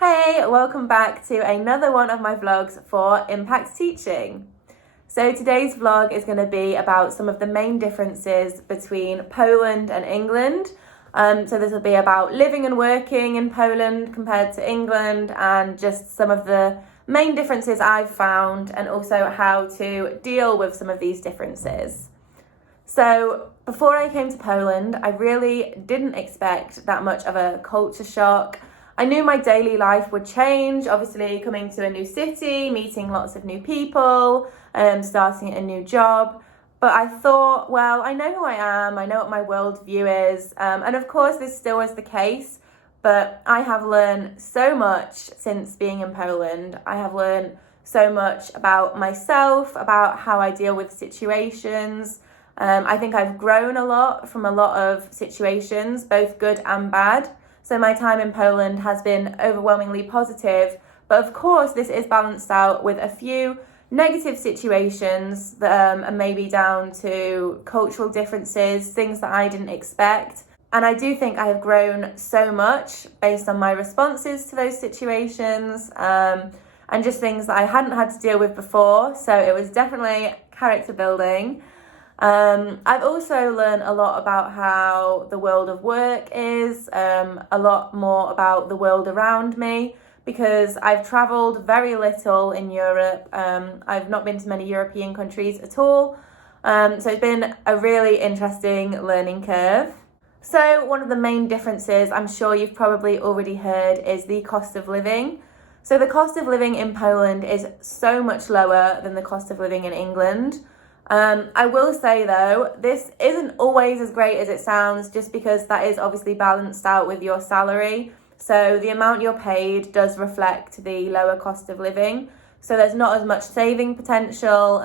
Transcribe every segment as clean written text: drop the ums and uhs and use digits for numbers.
Hey, welcome back to another one of my vlogs for Impact Teaching. So today's vlog is going to be about some of the main differences between Poland and England. So this will be about living and working in Poland compared to England and just some of the main differences I've found and also how to deal with some of these differences. So before I came to Poland, I really didn't expect that much of a culture shock. I knew my daily life would change, obviously coming to a new city, meeting lots of new people, starting a new job. But I thought, well, I know who I am, I know what my worldview is, and of course this still was the case, but I have learned so much since being in Poland. I have learned so much about myself, about how I deal with situations. I think I've grown a lot from a lot of situations, both good and bad. So my time in Poland has been overwhelmingly positive, but of course this is balanced out with a few negative situations that are maybe down to cultural differences, things that I didn't expect. And I do think I have grown so much based on my responses to those situations and just things that I hadn't had to deal with before. So it was definitely character building. I've also learned a lot about how the world of work is, a lot more about the world around me, because I've travelled very little in Europe. I've not been to many European countries at all. So it's been a really interesting learning curve. So one of the main differences, I'm sure you've probably already heard, is the cost of living. So the cost of living in Poland is so much lower than the cost of living in England. I will say though, this isn't always as great as it sounds, just because that is obviously balanced out with your salary. So the amount you're paid does reflect the lower cost of living. So there's not as much saving potential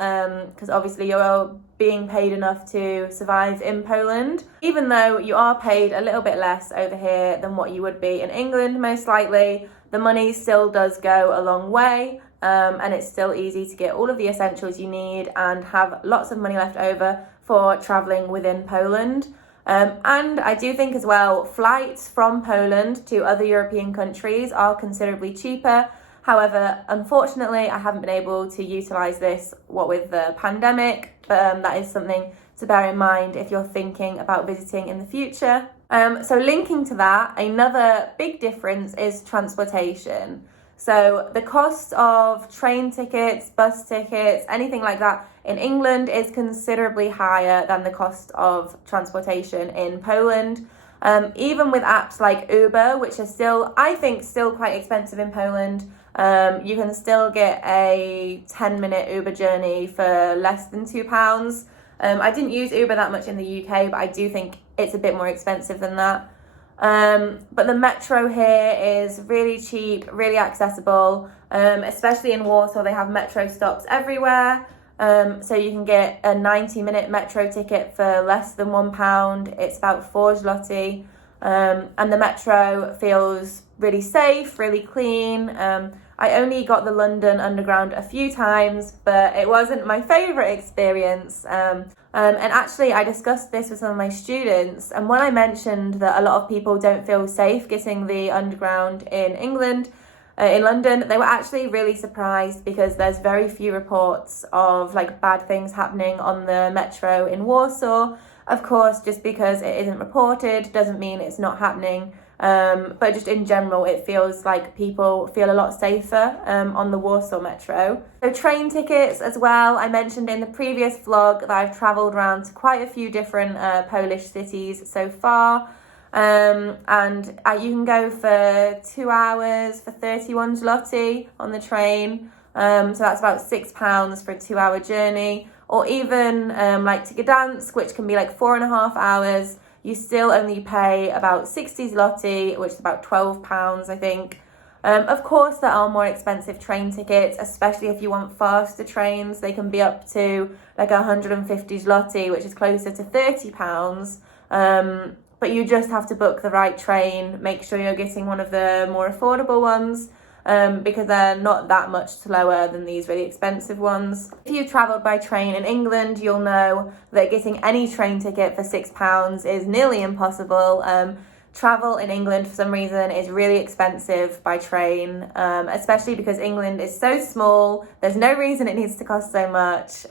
because obviously you're being paid enough to survive in Poland. Even though you are paid a little bit less over here than what you would be in England, most likely, the money still does go a long way. And it's still easy to get all of the essentials you need and have lots of money left over for travelling within Poland. And I do think as well, flights from Poland to other European countries are considerably cheaper. However, unfortunately, I haven't been able to utilise this, what with the pandemic, but that is something to bear in mind if you're thinking about visiting in the future. So linking to that, another big difference is transportation. So the cost of train tickets, bus tickets, anything like that in England is considerably higher than the cost of transportation in Poland. Even with apps like Uber, which are still, I think, still quite expensive in Poland, you can still get a 10-minute Uber journey for less than £2. I didn't use Uber that much in the UK, but I do think it's a bit more expensive than that. But the metro here is really cheap, really accessible, especially in Warsaw. They have metro stops everywhere. So you can get a 90-minute metro ticket for less than £1. It's about 4 zloty. And the metro feels really safe, really clean. I only got the London Underground a few times, but it wasn't my favourite experience. And actually, I discussed this with some of my students, and when I mentioned that a lot of people don't feel safe getting the Underground in England, in London, they were actually really surprised because there's very few reports of like bad things happening on the metro in Warsaw. Of course, just because it isn't reported doesn't mean it's not happening. But just in general, it feels like people feel a lot safer on the Warsaw Metro. So train tickets as well. I mentioned in the previous vlog that I've travelled around to quite a few different Polish cities so far. And you can go for 2 hours for 31 zloty on the train. So that's about £6 for a 2-hour journey. Or even like to Gdansk, which can be like 4.5 hours. You still only pay about 60 zloty, which is about £12, I think. Of course, there are more expensive train tickets, especially if you want faster trains. They can be up to like 150 zloty, which is closer to £30. But you just have to book the right train, make sure you're getting one of the more affordable ones. Because they're not that much slower than these really expensive ones. If you've travelled by train in England, you'll know that getting any train ticket for £6 is nearly impossible. travel in England for some reason is really expensive by train, especially because England is so small. There's no reason it needs to cost so much.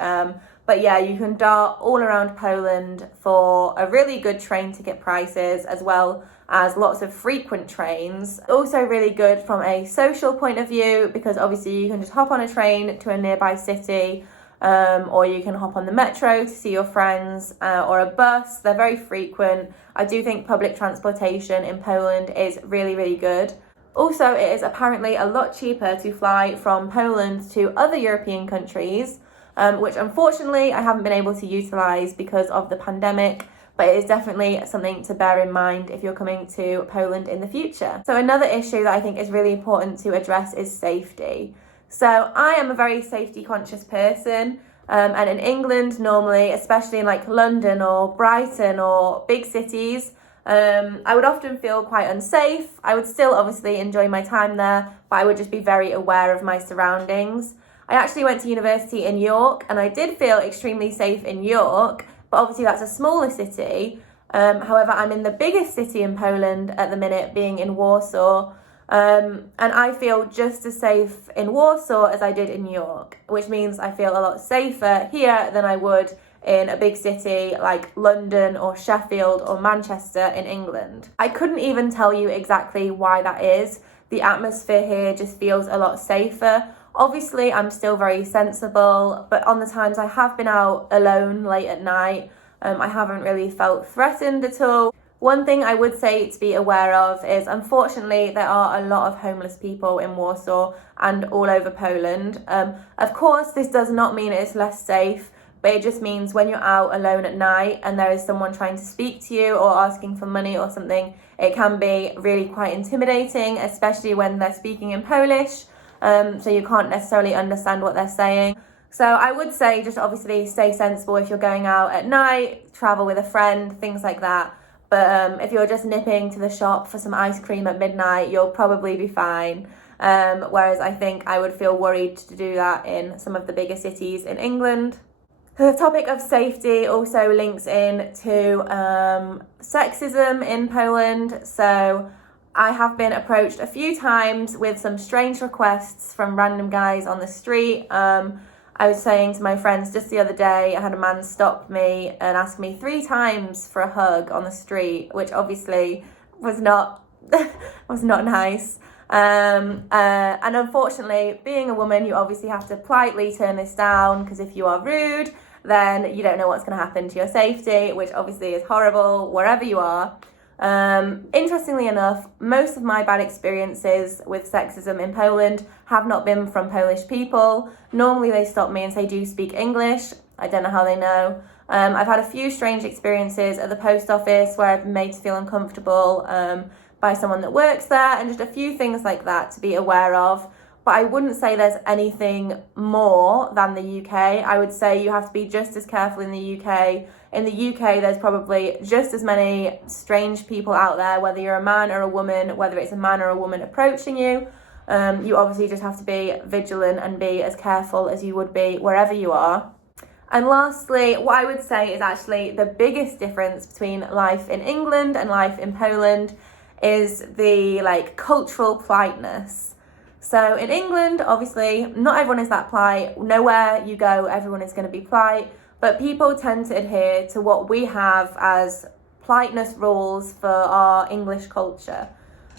But yeah, you can dart all around Poland for a really good train ticket prices, as well as lots of frequent trains. Also really good from a social point of view, because obviously you can just hop on a train to a nearby city, or you can hop on the metro to see your friends, or a bus. They're very frequent. I do think public transportation in Poland is really, really good. Also, it is apparently a lot cheaper to fly from Poland to other European countries, which unfortunately I haven't been able to utilise because of the pandemic, but it is definitely something to bear in mind if you're coming to Poland in the future. So another issue that I think is really important to address is safety. So I am a very safety conscious person, and in England normally, especially in like London or Brighton or big cities, I would often feel quite unsafe. I would still obviously enjoy my time there, but I would just be very aware of my surroundings. I actually went to university in York, and I did feel extremely safe in York, but obviously that's a smaller city. However, I'm in the biggest city in Poland at the minute, being in Warsaw, and I feel just as safe in Warsaw as I did in York, which means I feel a lot safer here than I would in a big city like London or Sheffield or Manchester in England. I couldn't even tell you exactly why that is. The atmosphere here just feels a lot safer. Obviously, I'm still very sensible, but on the times I have been out alone late at night, I haven't really felt threatened at all. One thing I would say to be aware of is, unfortunately, there are a lot of homeless people in Warsaw and all over Poland. Of course, this does not mean it's less safe, but it just means when you're out alone at night and there is someone trying to speak to you or asking for money or something, it can be really quite intimidating, especially when they're speaking in Polish. So you can't necessarily understand what they're saying. So I would say just obviously stay sensible if you're going out at night, travel with a friend, things like that. But if you're just nipping to the shop for some ice cream at midnight, you'll probably be fine. Whereas I think I would feel worried to do that in some of the bigger cities in England. The topic of safety also links in to sexism in Poland. So I have been approached a few times with some strange requests from random guys on the street. I was saying to my friends just the other day, I had a man stop me and ask me 3 times for a hug on the street, which obviously was not nice. And unfortunately, being a woman, you obviously have to politely turn this down, because if you are rude, then you don't know what's going to happen to your safety, which obviously is horrible wherever you are. Interestingly enough, most of my bad experiences with sexism in Poland have not been from Polish people. Normally they stop me and say, "Do you speak English?" I don't know how they know. I've had a few strange experiences at the post office where I've been made to feel uncomfortable by someone that works there, and just a few things like that to be aware of. But I wouldn't say there's anything more than the UK. I would say you have to be just as careful in the UK. In the UK, there's probably just as many strange people out there, whether you're a man or a woman, whether it's a man or a woman approaching you. You obviously just have to be vigilant and be as careful as you would be wherever you are. And lastly, what I would say is actually the biggest difference between life in England and life in Poland is the cultural politeness. So in England, obviously, not everyone is that polite. Nowhere you go, everyone is going to be polite. But people tend to adhere to what we have as politeness rules for our English culture.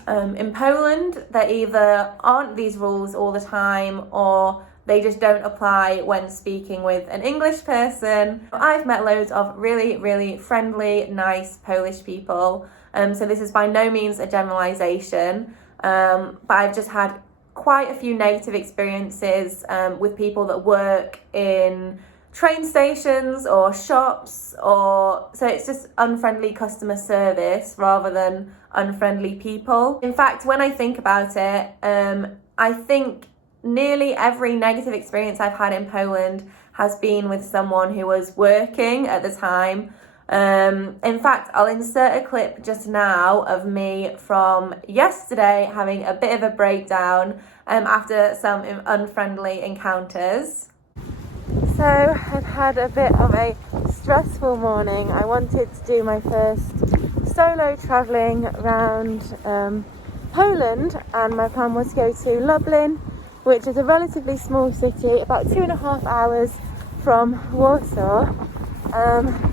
In Poland, there either aren't these rules all the time, or they just don't apply when speaking with an English person. I've met loads of really, really friendly, nice Polish people. So this is by no means a generalization. But I've just had quite a few negative experiences with people that work in train stations or shops, or so it's just unfriendly customer service rather than unfriendly people. In fact, when I think about it, I think nearly every negative experience I've had in Poland has been with someone who was working at the time. In fact, I'll insert a clip just now of me from yesterday having a bit of a breakdown after some unfriendly encounters. So I've had a bit of a stressful morning. I wanted to do my first solo travelling around Poland, and my plan was to go to Lublin, which is a relatively small city, about 2.5 hours from Warsaw.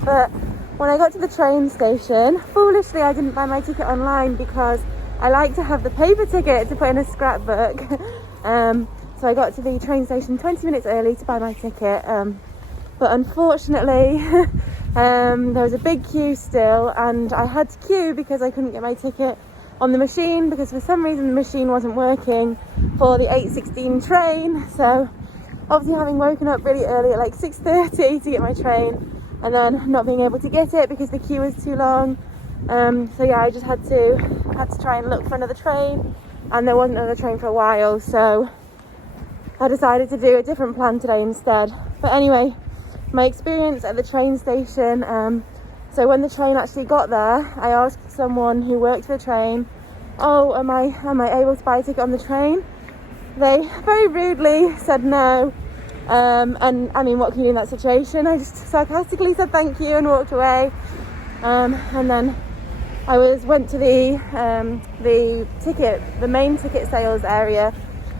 But when I got to the train station, foolishly I didn't buy my ticket online because I like to have the paper ticket to put in a scrapbook. So I got to the train station 20 minutes early to buy my ticket, but unfortunately there was a big queue still, and I had to queue because I couldn't get my ticket on the machine because for some reason the machine wasn't working for the 8:16 train. So obviously, having woken up really early at like 6:30 to get my train and then not being able to get it because the queue was too long, so yeah, I just had to try and look for another train, and there wasn't another train for a while, so I decided to do a different plan today instead. But anyway, my experience at the train station, so when the train actually got there, I asked someone who worked for the train, oh, am I able to buy a ticket on the train? They very rudely said no, and I mean, what can you do in that situation? I just sarcastically said thank you and walked away, and then I went to the main ticket sales area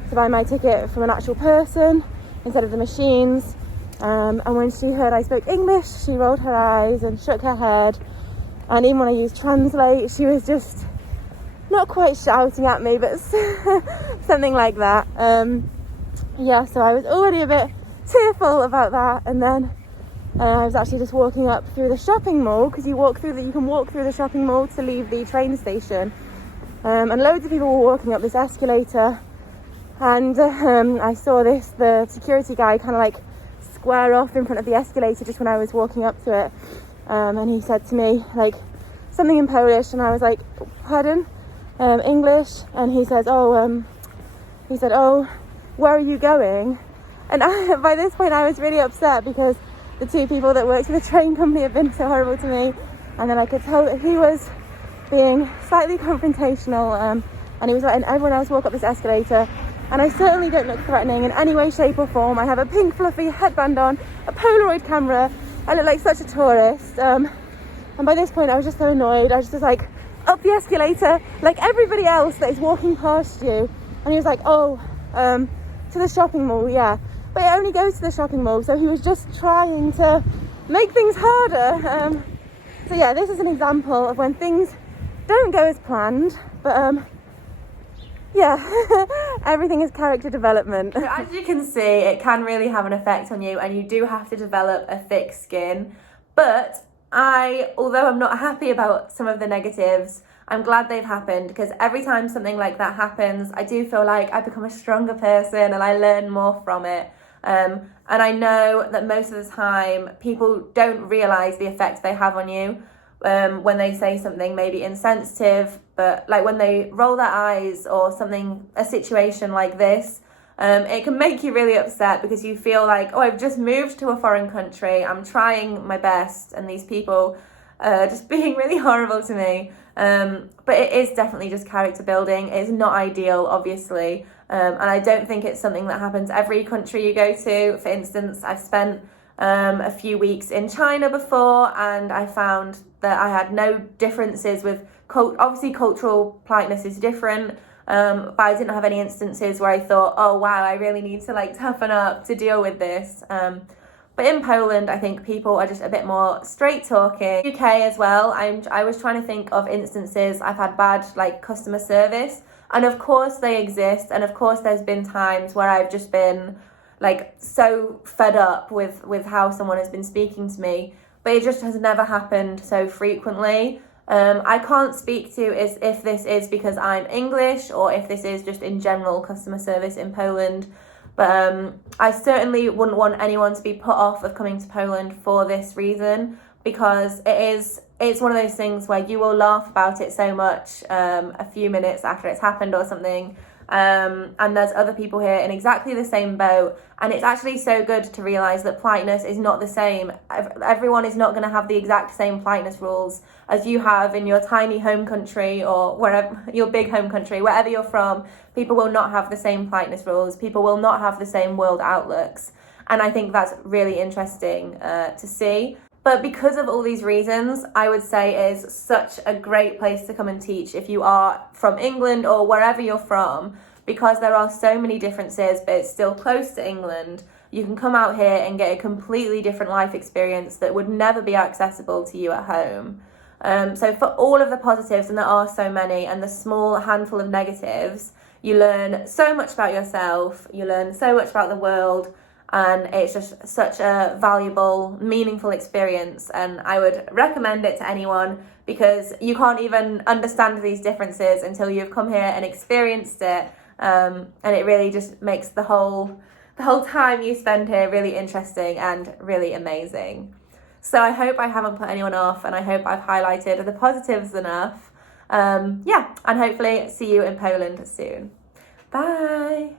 to buy my ticket from an actual person instead of the machines. And when she heard I spoke English, she rolled her eyes and shook her head. And even when I used Translate, she was just not quite shouting at me, but something like that. Yeah, so I was already a bit tearful about that. And then I was actually just walking up through the shopping mall, because you can walk through the shopping mall to leave the train station. And loads of people were walking up this escalator. And I saw the security guy kind of like square off in front of the escalator just when I was walking up to it, and he said to me like something in Polish, and I was like, pardon, English, and he said, oh, where are you going? And by this point I was really upset because the two people that worked for the train company had been so horrible to me, and then I could tell that he was being slightly confrontational, and he was letting everyone else walk up this escalator. And I certainly don't look threatening in any way, shape or form. I have a pink fluffy headband on, a Polaroid camera. I look like such a tourist. And by this point I was just so annoyed. I was just like, up the escalator, like everybody else that is walking past you. And he was like, oh, to the shopping mall, yeah. But it only goes to the shopping mall. So he was just trying to make things harder. So yeah, this is an example of when things don't go as planned. But yeah, everything is character development. So as you can see, it can really have an effect on you, and you do have to develop a thick skin. But although I'm not happy about some of the negatives, I'm glad they've happened, because every time something like that happens, I do feel like I become a stronger person and I learn more from it. And I know that most of the time people don't realise the effect they have on you. When they say something maybe insensitive, but like when they roll their eyes or something, a situation like this, it can make you really upset because you feel like, oh, I've just moved to a foreign country, I'm trying my best, and these people are just being really horrible to me. But it is definitely just character building. It's not ideal, obviously, and I don't think it's something that happens every country you go to. For instance, I've spent a few weeks in China before, and I found that I had no differences with obviously cultural politeness is different, but I didn't have any instances where I thought, oh wow, I really need to like toughen up to deal with this. But in Poland, I think people are just a bit more straight talking. UK as well, I was trying to think of instances I've had bad like customer service, and of course they exist, and of course there's been times where I've just been like so fed up with how someone has been speaking to me, but it just has never happened so frequently. I can't speak to if this is because I'm English or if this is just in general customer service in Poland, but I certainly wouldn't want anyone to be put off of coming to Poland for this reason, because it's one of those things where you will laugh about it so much a few minutes after it's happened or something. And there's other people here in exactly the same boat, and it's actually so good to realise that politeness is not the same. Everyone is not going to have the exact same politeness rules as you have in your tiny home country or wherever your big home country, wherever you're from. People will not have the same politeness rules. People will not have the same world outlooks, and I think that's really interesting to see. But because of all these reasons, I would say it is such a great place to come and teach if you are from England or wherever you're from, because there are so many differences, but it's still close to England. You can come out here and get a completely different life experience that would never be accessible to you at home. So for all of the positives, and there are so many, and the small handful of negatives, you learn so much about yourself, you learn so much about the world, and it's just such a valuable, meaningful experience. And I would recommend it to anyone, because you can't even understand these differences until you've come here and experienced it. And it really just makes the whole time you spend here really interesting and really amazing. So I hope I haven't put anyone off, and I hope I've highlighted the positives enough. And hopefully see you in Poland soon. Bye.